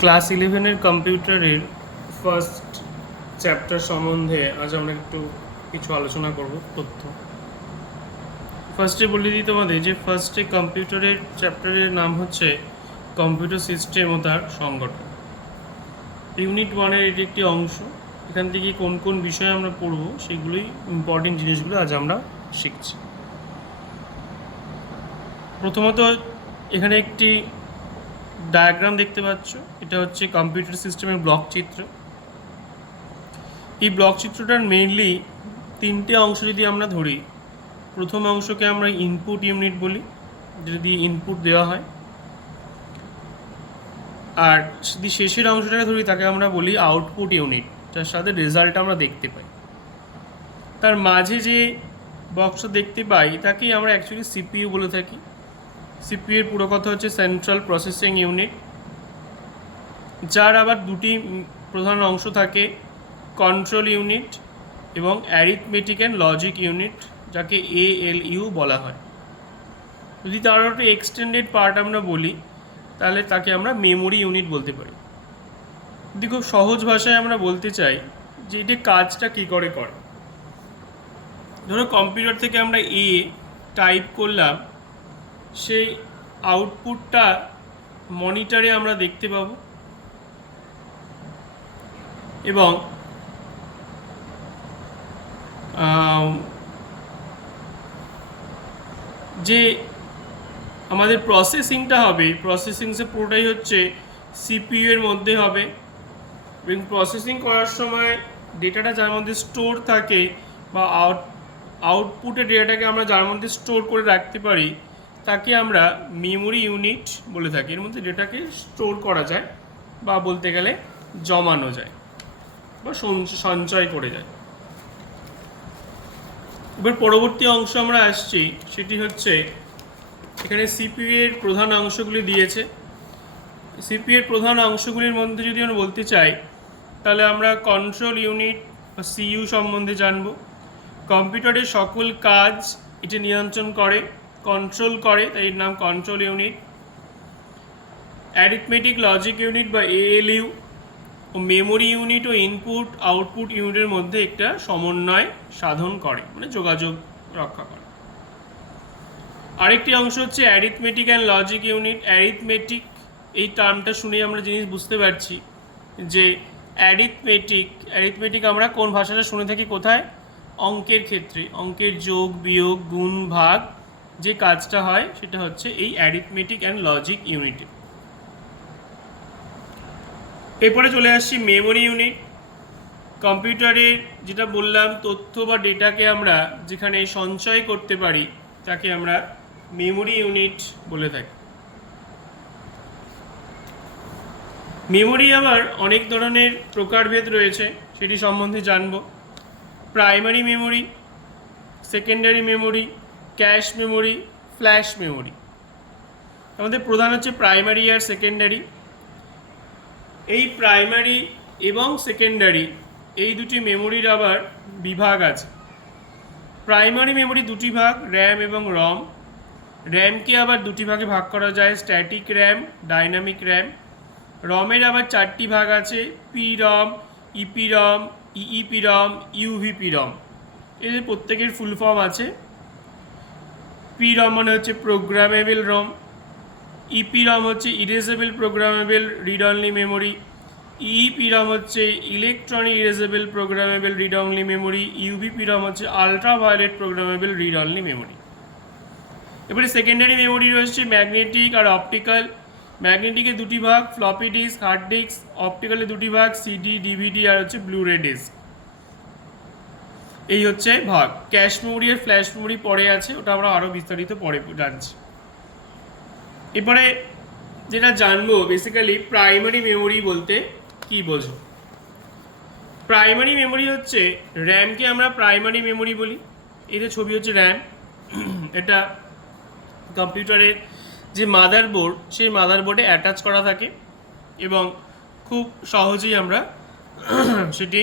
Class ইলেভেনের কম্পিউটারের first chapter সম্বন্ধে আজ আমরা একটু কিছু আলোচনা করব। তথ্য ফার্স্টে বলে দিই তোমাদের যে ফার্স্টে কম্পিউটারের চ্যাপ্টারের নাম হচ্ছে কম্পিউটার সিস্টেম ও তার সংগঠন। ইউনিট ওয়ানের এটি একটি অংশ। এখান থেকে কোন কোন বিষয় আমরা পড়ব সেগুলোই ইম্পর্টেন্ট জিনিসগুলো আজ আমরা শিখছি। প্রথমত এখানে একটি ডায়াগ্রাম দেখতে পাচ্ছ, এটা হচ্ছে কম্পিউটার সিস্টেমের ব্লক চিত্র। এই ব্লক চিত্রটার মেইনলি তিনটে অংশ যদি আমরা ধরি, প্রথম অংশকে আমরা ইনপুট ইউনিট বলি, যেটা দিয়ে ইনপুট দেওয়া হয়, আর যদি শেষের অংশটাকে ধরি তাকে আমরা বলি আউটপুট ইউনিট, যার সাথে রেজাল্ট আমরা দেখতে পাই। তার মাঝে যে বক্সটা দেখতে পাই তাকেই আমরা অ্যাকচুয়ালি সিপিইউ বলে থাকি। সিপিইউ এর পুরো কথা হচ্ছে সেন্ট্রাল প্রসেসিং ইউনিট, যার আবার দুটি প্রধান অংশ থাকে, কন্ট্রোল ইউনিট এবং অ্যারিথমেটিক অ্যান্ড লজিক ইউনিট, যাকে ALU বলা হয়। যদি তার একটা এক্সটেন্ডেড পার্ট আমরা বলি তাহলে তাকে আমরা মেমোরি ইউনিট বলতে পারি। যদি খুব সহজ ভাষায় আমরা বলতে চাই যে এটা কাজটা কী করে করে, ধরো কম্পিউটার থেকে আমরা টাইপ করলাম, সেই আউটপুটটা মনিটরে আমরা দেখতে পাবো এবং যে আমাদের প্রসেসিংটা হবে, প্রসেসিংসে পুরোটাই হচ্ছে সিপিইউ এর মধ্যে হবে এবং প্রসেসিং করার সময় ডেটাটা যার মধ্যে স্টোর থাকে বা আউটপুটের ডেটাটাকে আমরা যার মধ্যে স্টোর করে রাখতে পারি তাকে আমরা মেমোরি ইউনিট বলে থাকি। এর মধ্যে ডেটাকে স্টোর করা যায় বা বলতে গেলে জমানো যায় বা সঞ্চয় করে যায়। এবার পরবর্তী অংশ আমরা আসছি, সেটি হচ্ছে এখানে সিপিইউ এর প্রধান অংশগুলি দিয়েছে। সিপিইউ এর প্রধান অংশগুলির মধ্যে যদি আমরা বলতে চাই তাহলে আমরা কন্ট্রোল ইউনিট বা সিইউ সম্বন্ধে জানব। কম্পিউটারের সকল কাজ এটি নিয়ন্ত্রণ করে, কন্ট্রোল করে, তাই এর নাম control unit. Arithmetic logic unit বা ALU ও মেমোরি ইউনিট ও ইনপুট আউটপুট ইউনিটের মধ্যে একটা সমন্বয় সাধন করে, মানে যোগাযোগ রক্ষা করে। আরেকটি অংশ হচ্ছে arithmetic and logic unit. Arithmetic এই টার্মটা শুনে আমরা জিনিস বুঝতে পারছি যে অ্যারিথমেটিক আমরা কোন ভাষাটা শুনে থাকি, কোথায়? অঙ্কের ক্ষেত্রে, অঙ্কের যোগ বিয়োগ গুণ ভাগ যে কাজটা হয় সেটা হচ্ছে এই অ্যারিথমেটিক অ্যান্ড লজিক ইউনিটে। এরপরে চলে আসছি মেমোরি ইউনিট। কম্পিউটারের যেটা বললাম তথ্য বা ডেটাকে আমরা যেখানে সঞ্চয় করতে পারি তাকে আমরা মেমোরি ইউনিট বলে থাকি। মেমোরি আবার অনেক ধরনের প্রকারভেদ রয়েছে, সেটি সম্বন্ধে জানব। Primary memory, secondary memory, cache memory, flash memory. আমাদের প্রধান হচ্ছে প্রাইমারি আর সেকেন্ডারি। এই প্রাইমারি এবং সেকেন্ডারি এই দুটি মেমোরির আবার বিভাগ আছে। প্রাইমারি মেমোরি দুটি ভাগ, র্যাম এবং রম। র্যামকে আবার দুটি ভাগে ভাগ করা যায়, স্ট্যাটিক র্যাম, ডাইনামিক র্যাম। রমের আবার চারটি ভাগ আছে, PROM, EPROM, EEPROM, UVPROM। এদের প্রত্যেকের ফুল ফর্ম আছে। PROM মানে হচ্ছে প্রোগ্রামেবল রম, EPROM হচ্ছে erasable programmable read only memory, EEPROM হচ্ছে electronic erasable programmable read only memory, UVPROM হচ্ছে ultra violet programmable read only memory. এবারে সেকেন্ডারি মেমোরি রয়েছে ম্যাগনেটিক আর অপটিক্যাল। ম্যাগনেটিকে দুটি ভাগ, ফ্লপি ডিস্ক, হার্ড ডিস্ক। অপটিক্যালে দুটি ভাগ, CD, DVD আর হচ্ছে ব্লুরে ডিস্ক। এই হচ্ছে ভাগ। ক্যাশ মেমোরি আর ফ্ল্যাশ মেমোরি পরে আছে, ওটা আমরা আরও বিস্তারিত পরে জানছি। এরপরে যেটা জানবো বেসিক্যালি প্রাইমারি মেমোরি বলতে কি বোঝো। প্রাইমারি মেমোরি হচ্ছে র্যামকে আমরা প্রাইমারি মেমোরি বলি। এই যে ছবি হচ্ছে র্যাম, এটা কম্পিউটারের যে মাদারবোর্ড সেই মাদারবোর্ডে অ্যাটাচ করা থাকে এবং খুব সহজেই আমরা সেটি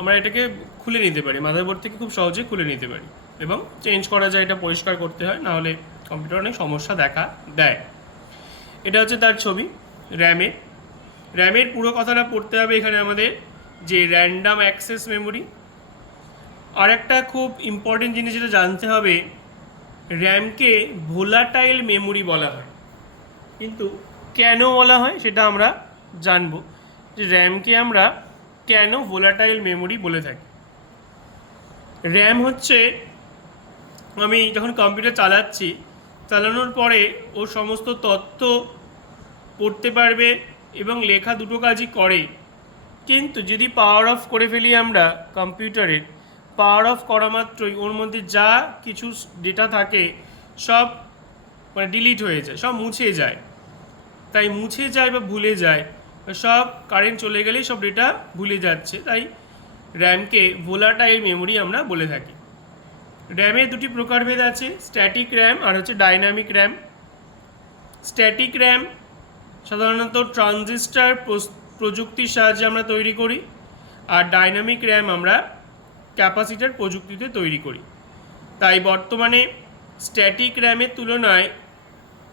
আমরা এটাকে খুলে নিতে পারি, মাদারবোর্ড থেকে খুব সহজেই খুলে নিতে পারি এবং চেঞ্জ করা যায়। এটা পরিষ্কার করতে হয়, নাহলে কম্পিউটার অনেক সমস্যা দেখা দেয়। এটা হচ্ছে তার ছবি। র্যামের। র্যামের পুরো কথাটা পড়তে হবে এখানে আমাদের, যে র্যান্ডাম অ্যাক্সেস মেমোরি। আর একটা খুব ইম্পর্টেন্ট জিনিস যেটা জানতে হবে, র্যামকে ভোলাটাইল মেমোরি বলা হয়। কিন্তু কেন বলা হয় সেটা আমরা জানবো, যে র্যামকে আমরা কেন ভোলাটাইল মেমোরি বলে থাকি। র্যাম হচ্ছে, আমি যখন কম্পিউটার চালাচ্ছি, চালানোর পরে ও সমস্ত তথ্য পড়তে পারবে এবং লেখা দুটো কাজই করে। কিন্তু যদি পাওয়ার অফ করে ফেলি আমরা কম্পিউটারের, পাওয়ার অফ করা মাত্রই ওর মধ্যে যা কিছু ডেটা থাকে সব মানে ডিলিট হয়ে যায়, সব মুছে যায়। তাই মুছে যায় বা ভুলে যায়, সব কারেন্ট চলে গেলেই সব ডেটা ভুলে যাচ্ছে। তাই র্যামকে ভোলাটাইল মেমোরি আমরা বলে থাকি। র্যামের দুটি প্রকারভেদ আছে, স্ট্যাটিক র্যাম আর হচ্ছে ডাইনামিক র্যাম। স্ট্যাটিক র্যাম সাধারণত ট্রানজিস্টার প্রযুক্তির সাহায্যে আমরা তৈরি করি, আর ডাইনামিক র্যাম আমরা ক্যাপাসিটার প্রযুক্তিতে তৈরি করি। তাই বর্তমানে স্ট্যাটিক র্যামের তুলনায়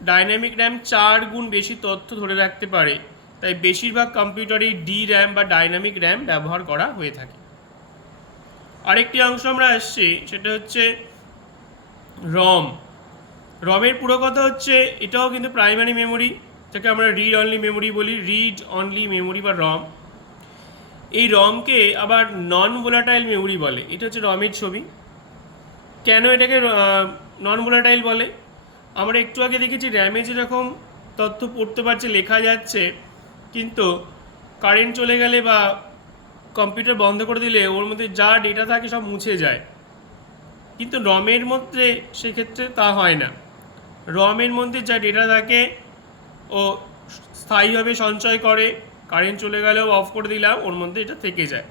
ডাইনামিক র্যাম 4 গুণ বেশি তথ্য ধরে রাখতে পারে। তাই বেশিরভাগ কম্পিউটারেই ডি র্যাম বা ডাইনামিক র্যাম ব্যবহার করা হয়ে থাকে। আরেকটি অংশ আমরা আসছি, সেটা হচ্ছে রম। রমের পুরো কথা হচ্ছে, এটাও কিন্তু প্রাইমারি মেমোরি, যাকে আমরা রিড অনলি মেমোরি বলি, রিড অনলি মেমোরি বা রম। এই রমকে আবার নন ভোলাটাইল মেমোরি বলে। এটা হচ্ছে রমের ছবি। কেন এটাকে নন ভোলাটাইল বলে? আমরা একটু আগে দেখেছি র্যামে যেরকম তথ্য পড়তে পারছে, লেখা যাচ্ছে, কিন্তু কারেন্ট চলে গেলে বা কম্পিউটার বন্ধ করে দিলে ওর মধ্যে যা ডেটা থাকে সব মুছে যায়। কিন্তু রমের মধ্যে সেক্ষেত্রে তা হয় না। রমের মধ্যে যা ডেটা থাকে ও স্থায়ীভাবে সঞ্চয় করে, কারেন্ট চলে গেলেও অফ করে দিলাম ওর মধ্যে এটা থেকে যায়।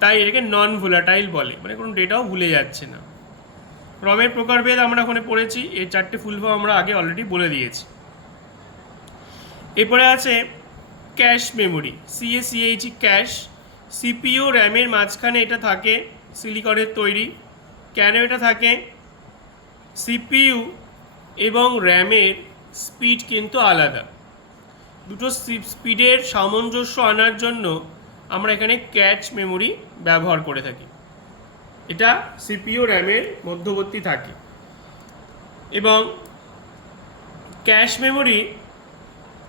তাই এটাকে নন ভোলাটাইল বলে, মানে কোনো ডেটাও ভুলে যাচ্ছে না। রমের প্রকারভেদ আমরা ওখানে পড়েছি, এই 4টে ফুল ফর্ম আমরা আগে অলরেডি বলে দিয়েছি। এরপরে আছে ক্যাশ মেমোরি, সিএসিএইচি ক্যাশ। সিপিইউ র্যামের মাঝখানে এটা থাকে, সিলিকনের তৈরি। কেন এটা থাকে? সিপিইউ এবং র্যামের স্পিড কিন্তু আলাদা। দুটো স্পিডের সামঞ্জস্য আনার জন্য আমরা এখানে ক্যাশ মেমোরি ব্যবহার করে থাকি। এটা সিপিইউ র্যামের মধ্যবর্তী থাকে। এবং ক্যাশ মেমোরি,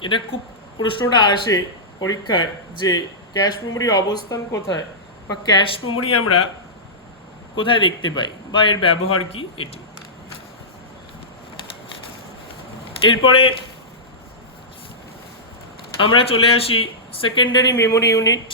এটা খুব প্রশ্নটা আসে পরীক্ষায়, যে ক্যাশ মেমোরির অবস্থান কোথায়, বা ক্যাশ মেমোরি আমরা কোথায় দেখতে পাই, বা এর ব্যবহার কি, এটি। এরপরে আমরা চলে আসি সেকেন্ডারি মেমোরি ইউনিট।